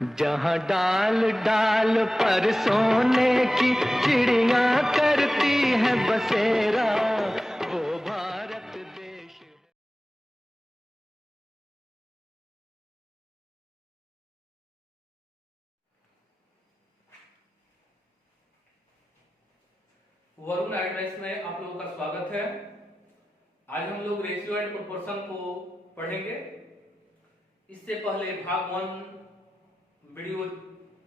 जहाँ डाल डाल पर सोने की चिड़िया करती है बसेरा, वो भारत देश है। वरुण एडवाइस में आप लोगों का स्वागत है। आज हम लोग रेशियो एंड प्रोपोर्शन को पढ़ेंगे। इससे पहले भाग 1 वीडियो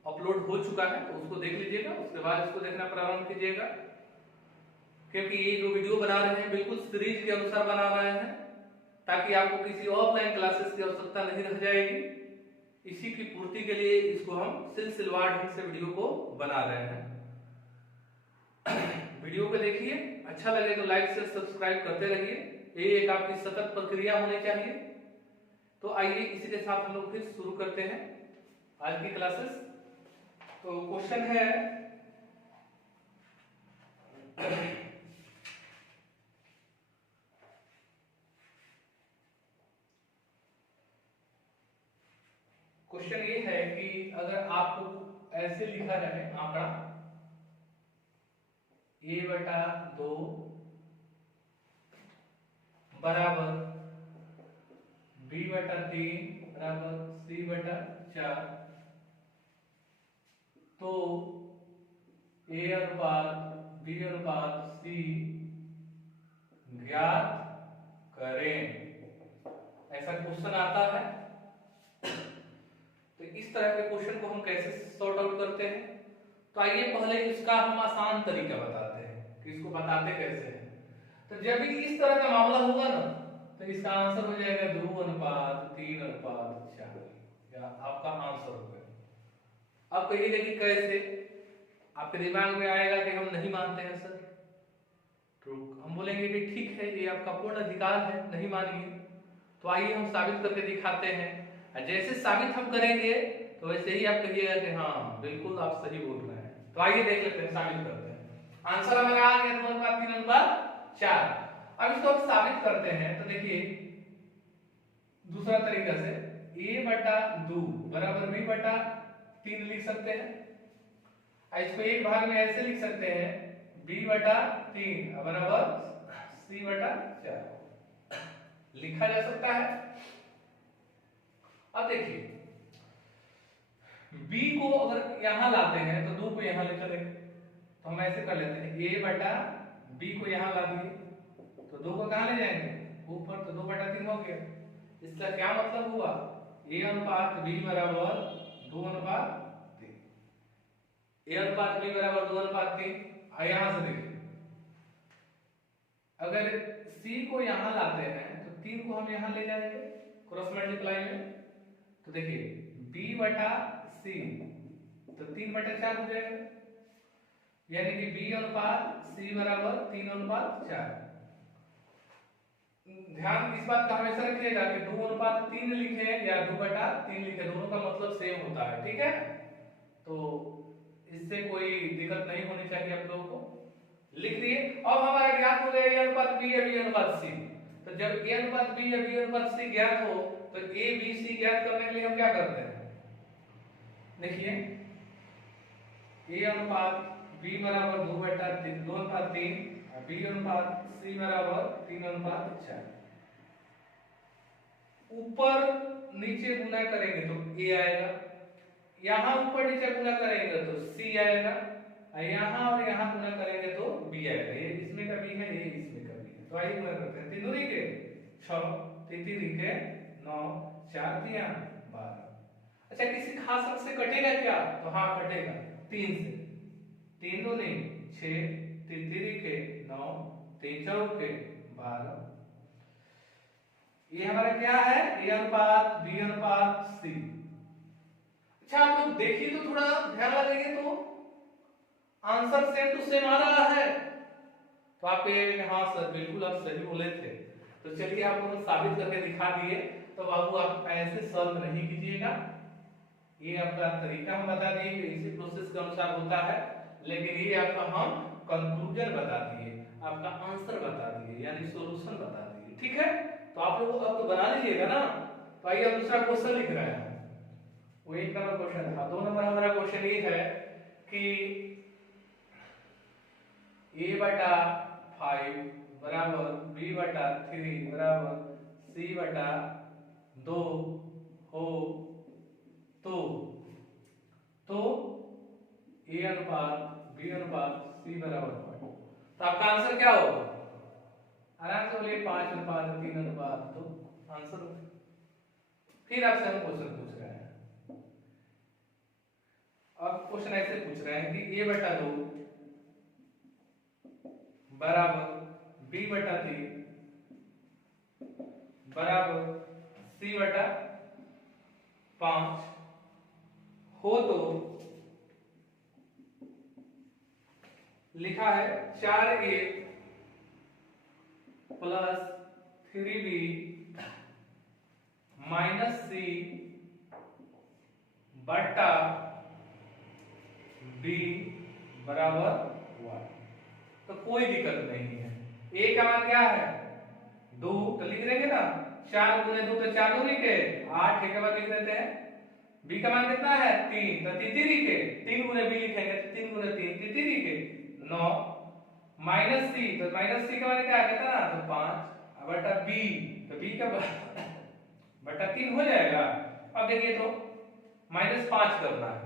अपलोड हो चुका है, तो उसको देख लीजिएगा, उसके बाद इसको देखना प्रारंभ कीजिएगा। क्योंकि ये जो वीडियो बना रहे हैं बिल्कुल सीरीज के अनुसार बना रहे हैं, ताकि आपको किसी ऑफलाइन क्लासेस की आवश्यकता नहीं रह जाएगी। इसी की पूर्ति के लिए इसको हम सिलसिलेवार ढंग से वीडियो को बना रहे हैं। वीडियो को देखिए, अच्छा लगे तो लाइक से सब्सक्राइब करते रहिए, ये एक आपकी सतत प्रक्रिया होनी चाहिए। तो आइए इसी के साथ हम लोग फिर शुरू करते हैं आज की क्लासेस। तो क्वेश्चन है क्वेश्चन ये है कि अगर आपको ऐसे लिखा जाए आंकड़ा a/2 बराबर b/3 बराबर c/4, तो a अनुपात b अनुपात c ज्ञात करें, ऐसा क्वेश्चन आता है। तो इस तरह के क्वेश्चन को हम कैसे सॉर्ट आउट करते हैं, तो आइए पहले इसका हम आसान तरीका बताते हैं कि इसको बताते कैसे हैं। तो जब भी इस तरह का मामला होगा ना, तो इसका आंसर हो जाएगा 2:3:4, या आपका आंसर हो गया। अब कहिएगा कि कैसे, आपके दिमाग में आएगा कि हम नहीं मानते हैं सर, तो हम बोलेंगे कि ठीक है, ये आपका पूर्ण अधिकार है, नहीं मानिए। तो आइए हम साबित करके दिखाते हैं। जैसे साबित हम करेंगे तो वैसे ही आप कहिएगा कि हाँ बिल्कुल आप सही बोल रहे हैं। तो आइए देख लेते हैं, साबित करते हैं। आंसर हमारा आ गया 2:3:4। अब इसको हम साबित करते हैं, तो देखिए दूसरा तरीका से a/2 बराबर b/3 लिख सकते हैं। इसको एक भाग में ऐसे लिख सकते हैं b/3 बराबर c/4 लिखा जा सकता है। अब देखिए b को अगर यहां लाते हैं तो 2 को यहां ले चलेंगे, तो हम ऐसे कर लेते हैं a/b को यहां ला दिए तो 2 को कहां ले जाएंगे ऊपर, तो 2/3 हो गया। इसका क्या मतलब हुआ, a अनुपात b बराबर 2:3, a अनुपात b बराबर 2:3। यहां से देखिए अगर c को यहां लाते हैं तो 3 को हम यहां ले जाएंगे क्रॉस मल्टीप्लाई में, तो देखिए b/c तो 3/4 हो जाएगा, यानी कि b अनुपात c बराबर 3:4। ध्यान इस बात का हमेशा रखिएगा कि 2:3 लिखे या 2/3 लिखे, दोनों का मतलब सेम होता है, ठीक है। तो इससे कोई दिक्कत नहीं होनी चाहिए आप लोगों को। लिख दिए। अब हमारा ज्ञात हो गया a अनुपात b या b अनुपात c। तो जब a अनुपात b या b अनुपात c ज्ञात हो तो a b c ज्ञात करने के लिए हम क्या करते हैं, देखिए a अनुपात b बराबर 2/3 और b अनुपात c बराबर 3:4। ऊपर नीचे गुना करेंगे तो a आएगा, यहां ऊपर नीचे गुना करेंगे तो c आएगा, यहां और यहां गुना करेंगे तो b आएगा। ये इसमें का b है, ये इसमें का b है। तो आइए गुना करते हैं। 3 के 6, 3 के 9, 4 3 12। अच्छा किसी खास अंक से कटेगा क्या, तो हाँ कटेगा 3 से। 3 दूनी 6, 3 के 9, 3 चौके 12। ये हमारा क्या है, a अनुपात b अनुपात c। अच्छा आप लोग देखिए तो थोड़ा ध्यान लगाइए, तो आंसर सेम टू सेम आ रहा है। तो आप कहेंगे हाँ सर बिल्कुल आप सही बोले थे। तो चलिए आपको हम साबित करके दिखा दिए। तो बाबू आप ऐसे सॉल्व नहीं कीजिएगा, ये आपका तरीका हम बता दिए कि इसी प्रोसेस के अनुसार होता है, लेकिन ये आपका हम कंक्लूजन बता दिए, आपका आंसर बता दिए, यानी सॉल्यूशन बता दिए, ठीक है। तो आप लोग अब तो बना लीजिएगा ना। तो आइए अब दूसरा क्वेश्चन लिख रहे हैं। वो 1 नंबर क्वेश्चन था। 2 नंबर हमारा क्वेश्चन ये है कि a/5 बराबर b/3 बराबर c/2 हो तो a अनुपात b अनुपात c बराबर 5। तो आपका आंसर क्या होगा? आराम से बोलिए 5:3:2 तो आंसर हो। फिर आपसे हम क्वेश्चन पूछ रहे हैं। अब क्वेश्चन ऐसे पूछ रहे हैं कि a/2 बराबर b/3 बराबर c/5 हो तो लिखा है 4a plus 3b minus c बटा b बराबर 1। तो कोई दिक्कत नहीं है। a का मान क्या है? 2, तो लिख देंगे ना 4 गुने 2 तो 4 दूनी के 8, एक के बाद लिख देते हैं। b का मान कितना है? 3, तो तितिरी के 3 गुने b लिखेंगे तो 3 गुने 3 तितिरी के 9 माइनस c, तो माइनस c का मान क्या है कितना? तो 5 बटा b, तो b का बटा 3 हो जाएगा। अब देखिए तो -5 करना है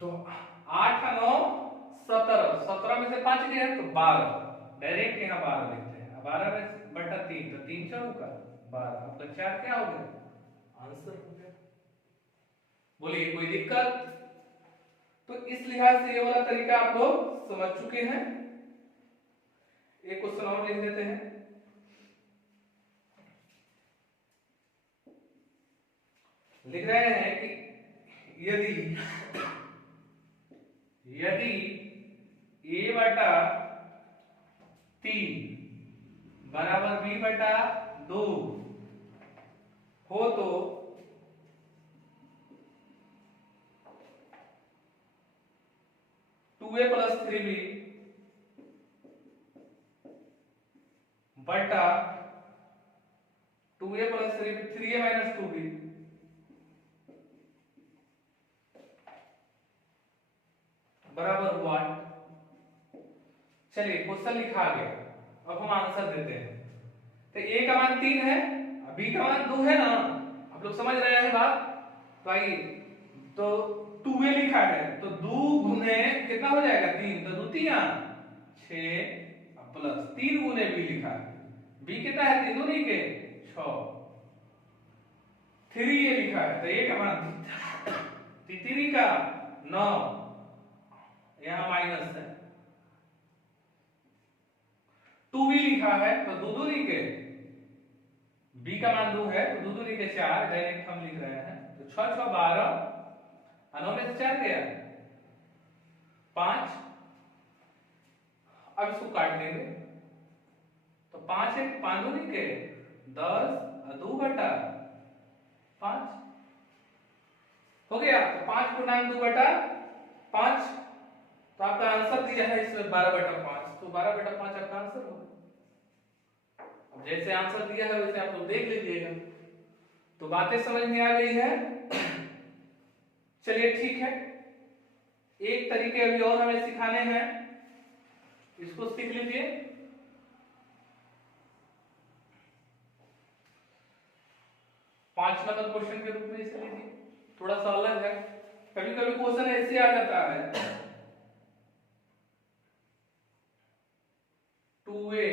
तो 8 और 9 17, 17 में से 5 गया तो 12, डायरेक्ट यहाँ 12 लिखते हैं। 12 में बटा 3 तो 3 चौका 12, आपका 4 क्या हो गया? आंसर हो गया। बोलिए कोई दिक्कत? तो इस लिहाज से ये वाला तरीका आप लोग समझ चुके हैं। एक क्वेश्चन और लिख देते हैं। लिख रहे हैं कि यदि a/3 बराबर b/2 हो तो टू ए प्लस 3b बटा 2a plus 3a minus 2b बराबर 1। चलिए क्वेश्चन लिखा गया, अब हम आंसर देते हैं। तो a का मान 3 है, b का मान 2 है ना, आप लोग समझ रहे हैं बात? तो आइए, तो 2a लिखा है तो 2 गुने कितना हो जाएगा? 3, तो 2 3 6 प्लस 3 गुने b लिखा है, b कितना है? 3 दूनी के 6, 3a लिखा है तो a का मान 3 का 9, यहाँ माइनस है। 2b लिखा है तो 2 दूनी के, b का मान 2 है तो 2 दूनी के 4, डायरेक्ट हम लिख रहे हैं तो 6 6 12, 9 में से 4 गया 5। अब इसको काट देंगे तो 5 1 5 दूनी के 10 और 2 बटा 5 हो गया। तो 5 पूर्णांक 2 बटा 5, तो आपका आंसर दिया है इसमें 12/5, तो 12/5 आपका आंसर होगा। अब जैसे आंसर दिया है वैसे आप लोग देख लीजिएगा। तो बातें समझ में आ गई है? चलिए ठीक है, एक तरीके अभी और हमें सिखाने हैं, इसको सीख लीजिए। पांच नंबर क्वेश्चन के रूप में इसे लीजिए, थोड़ा सा अलग है। कभी कभी क्वेश्चन ऐसे आ जाता है 2a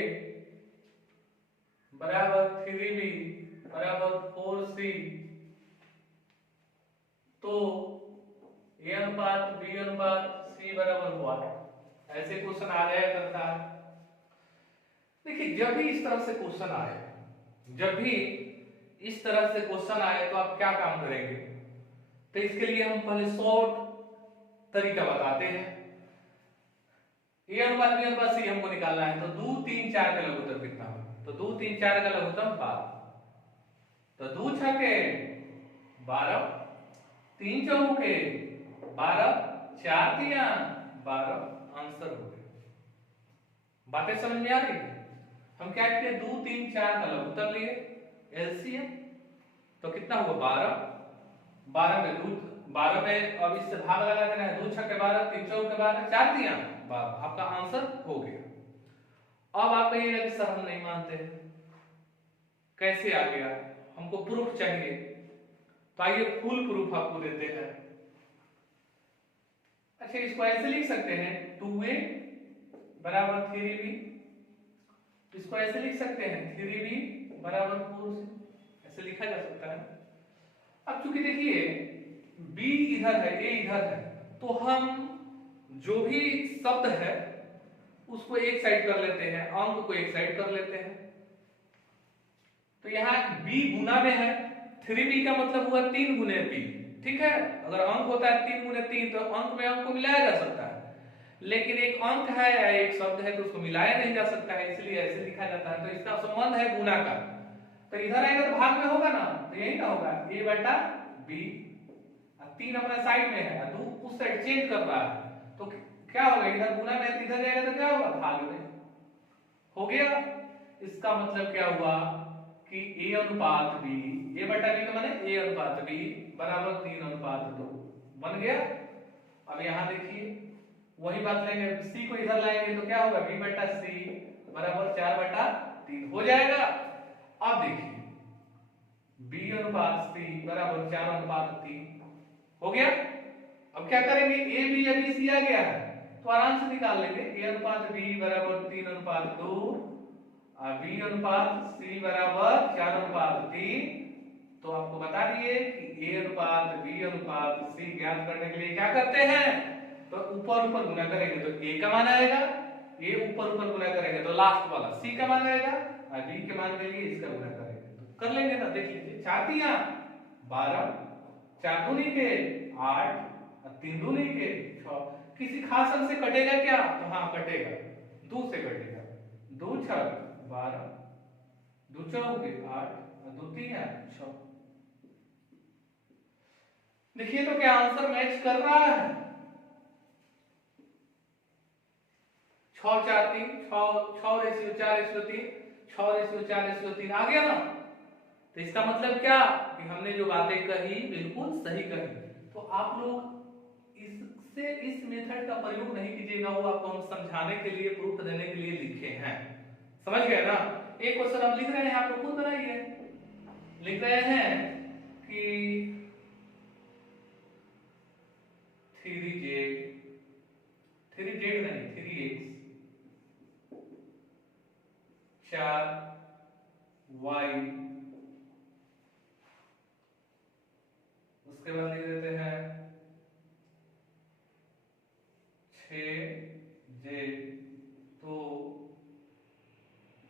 बराबर 3b बराबर 4c तो a अनुपात b अनुपात c बराबर 1, ऐसे क्वेश्चन आ जाया करता है। देखिए जब भी इस तरह से क्वेश्चन आए, जब भी इस तरह से क्वेश्चन आए तो आप क्या काम करेंगे? तो इसके लिए हम पहले शॉर्ट तरीका बताते हैं। a अनुपात b अनुपात c हमको निकालना है तो 2 3 4 का लघुत्तम कितना होगा? तो 2 3 4 का लघुत्तम 12, तो 2 छके 12, 3 चौके 12, 4 तिया 12, आंसर हो गया। बातें समझ में आ रही है? हम क्या किए? 2 3 4 का लघुत्तम लिए एलसीएम, तो कितना हुआ? 12, 12 में 2 12 में अब इससे भाग लगा देना है, 2 छक्के 12, 3 चौके 12, 4 तिया 12, आपका आंसर हो गया। अब आप कहिएगा कि सर हम नहीं मानते हैं, कैसे आ गया, हमको प्रूफ चाहिए। तो आइए फुल प्रूफ आपको देते हैं। अच्छा, इसको ऐसे लिख सकते हैं 2a बराबर 3b, इसको ऐसे लिख सकते हैं 3b बराबर 4c, ऐसे लिखा जा सकता है। अब चूंकि देखिए b इधर है, a इधर है, तो हम जो भी शब्द है उसको एक साइड कर लेते हैं, अंक को एक साइड कर लेते हैं। तो यहाँ b गुना में है, 3b का मतलब हुआ 3 गुने b, ठीक है। अगर अंक होता है 3 गुने 3 तो अंक में अंक को मिलाया जा सकता है, लेकिन एक अंक है या एक शब्द है तो उसको मिलाया नहीं जा सकता है, इसलिए ऐसे लिखा जाता है। तो इसका संबंध है गुना का, तो इधर आएगा तो भाग में होगा ना, तो यही ना होगा a बटा b, 3 अपना साइड में है, 2 उस साइड चेंज कर रहा है, तो क्या होगा, इधर गुना में इधर जाएगा तो क्या होगा, भाग में हो गया। इसका मतलब क्या हुआ कि a अनुपात b, a बटा b का माने a अनुपात b बराबर 3 अनुपात 2 बन गया। अब यहां देखिए वही बात लेंगे, c को इधर लाएंगे तो क्या होगा, b बटा c बराबर 4 बटा 3 हो जाएगा। अब देखिए b अनुपात c बराबर 4 अनुपात 3 हो गया। अब क्या करेंगे, a b या b c आ गया है तो आराम से निकाल लेंगे, a अनुपात b बराबर 3 अनुपात 2 और b अनुपात c बराबर 4 अनुपात 3। तो आपको बता दिए कि a अनुपात b अनुपात c ज्ञात करने के लिए क्या करते हैं, तो ऊपर ऊपर गुना करेंगे तो a का मान आएगा, a ऊपर ऊपर गुना करेंगे तो लास्ट वाला c का मान आएगा, और b के मान के लिए इसका गुना करेंगे तो कर लेंगे ना। देख लीजिए 4 तिया 12, 4 दूनी के 8 और 3 दूनी के 6। किसी खास अंक से कटेगा क्या, तो हाँ कटेगा, 2 से कटेगा, 2 छक 12, 2 चौके 8 और 2 तिया 6। देखिए तो क्या आंसर मैच कर रहा है, 6 4 3 6 रेशियो 4 रेशियो 3 6 रेशियो 4 रेशियो 3 आ गया ना। तो इसका मतलब क्या कि हमने जो बातें कही बिल्कुल सही कही। तो आप लोग इससे इस मेथड का प्रयोग नहीं कीजिएगा, वो आपको हम समझाने के लिए प्रूफ देने के लिए लिखे हैं, समझ गए ना। एक क्वेश्चन हम लिख रहे हैं, आप लोग खुद बनाइए। लिख रहे हैं कि 3z नहीं 3x 4y, उसके बाद लिख देते हैं 6z, तो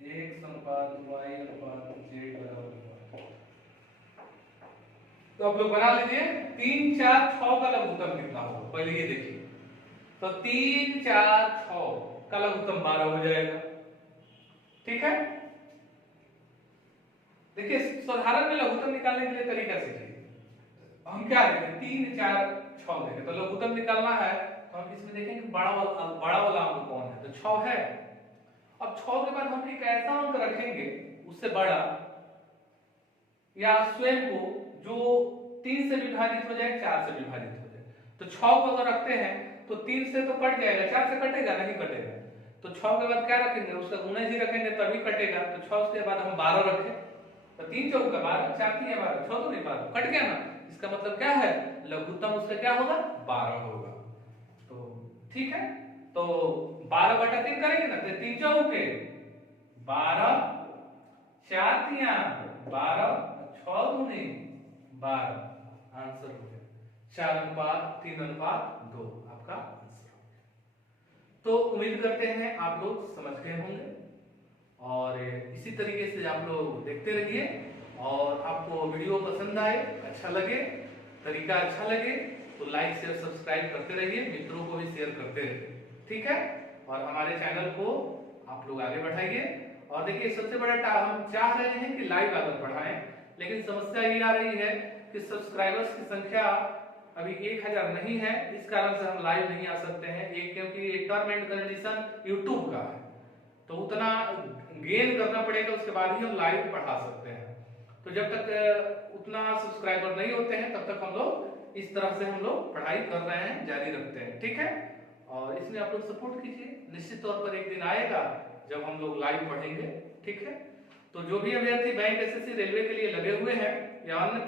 x अनुपात y अनुपात z बराबर। तो आप लोग बना लीजिए 3 4 6 का लघुत्तम कितना होगा, पहले ये देखिए। तो 3 4 6 का लघुत्तम 12 हो जाएगा, ठीक है। देखिए साधारण में लघुत्तम निकालने के लिए तरीका सीखिए। हम क्या देखें 3 4 6 देखें, तो लघुत्तम निकालना है तो हम इसमें देखें कि बड़ा वाला अंक कौन है, तो 6 है। अब 6 के बाद हम एक ऐसा अंक रखेंगे उससे बड़ा या स्वयं को जो 3 से विभाजित हो जाए 4 से विभाजित हो जाए। तो 6 को अगर रखते हैं तो 3 से तो कट जाएगा, 4 से कटेगा नहीं, कटेगा। तो 6 के बाद क्या रखेंगे, उसका गुणा ही रखेंगे तभी कटेगा। तो 6 के बाद हम 12 रखें, तो 3 चौक का 12, 4 3 12, 6 तो नहीं 12 कट गया ना। इसका मतलब क्या है, लघुत्तम उसका क्या होगा 12 होगा। तो ठीक है, तो 12 बटा 3 करेंगे ना, तो 3 चौके 12, 4 तिया 12, 6 दूनी 12, आंसर हो गया 4 अनुपात 3 अनुपात 2 आपका आंसर हो गया। तो उम्मीद करते हैं आप लोग समझ गए होंगे, और इसी तरीके से आप लोग देखते रहिए, और आपको वीडियो पसंद आए, अच्छा लगे, तरीका अच्छा लगे तो लाइक शेयर सब्सक्राइब करते रहिए, मित्रों को भी शेयर करते रहिए, ठीक है। और हमारे चैनल को आप लोग आगे बढ़ाइए। और देखिए सबसे बड़ा हम चाह रहे हैं कि लाइव आगे बढ़ाएं, लेकिन समस्या ये आ रही है कि सब्सक्राइबर्स की संख्या अभी 1000 नहीं है, इस कारण से हम लाइव नहीं आ सकते हैं। एक क्योंकि एक टर्म एंड कंडीशन यूट्यूब का है, तो उतना गेन करना पड़ेगा, उसके बाद ही हम लाइव पढ़ा सकते हैं। तो जब तक उतना सब्सक्राइबर नहीं होते हैं तब तक हम लोग इस तरह से हम लोग पढ़ाई कर रहे हैं, जारी रखते हैं, ठीक है। और इसमें आप लोग सपोर्ट कीजिए, निश्चित तौर पर एक दिन आएगा जब हम लोग लाइव पढ़ेंगे, ठीक है। तो जो भी अभ्यर्थी बैंक, एसएससी, रेलवे के लिए लगे हुए हैं या अन्य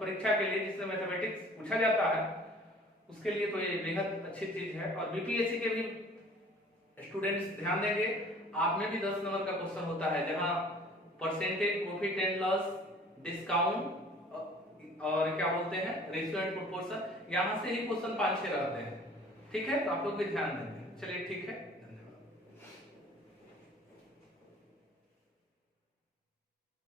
परीक्षा के लिए जिसमें मैथमेटिक्स पूछा जाता है, उसके लिए तो ये बेहद अच्छी चीज है। और बीपीएससी के भी स्टूडेंट्स ध्यान देंगे, आप में भी 10 नंबर का क्वेश्चन होता है जहां percentage, profit and loss, discount और क्या बोलते हैं रेशियो एंड प्रोपोर्शन, यहां से ही क्वेश्चन 5-6 रहते हैं, ठीक है। तो आप लोग भी ध्यान देंगे। चलिए ठीक है।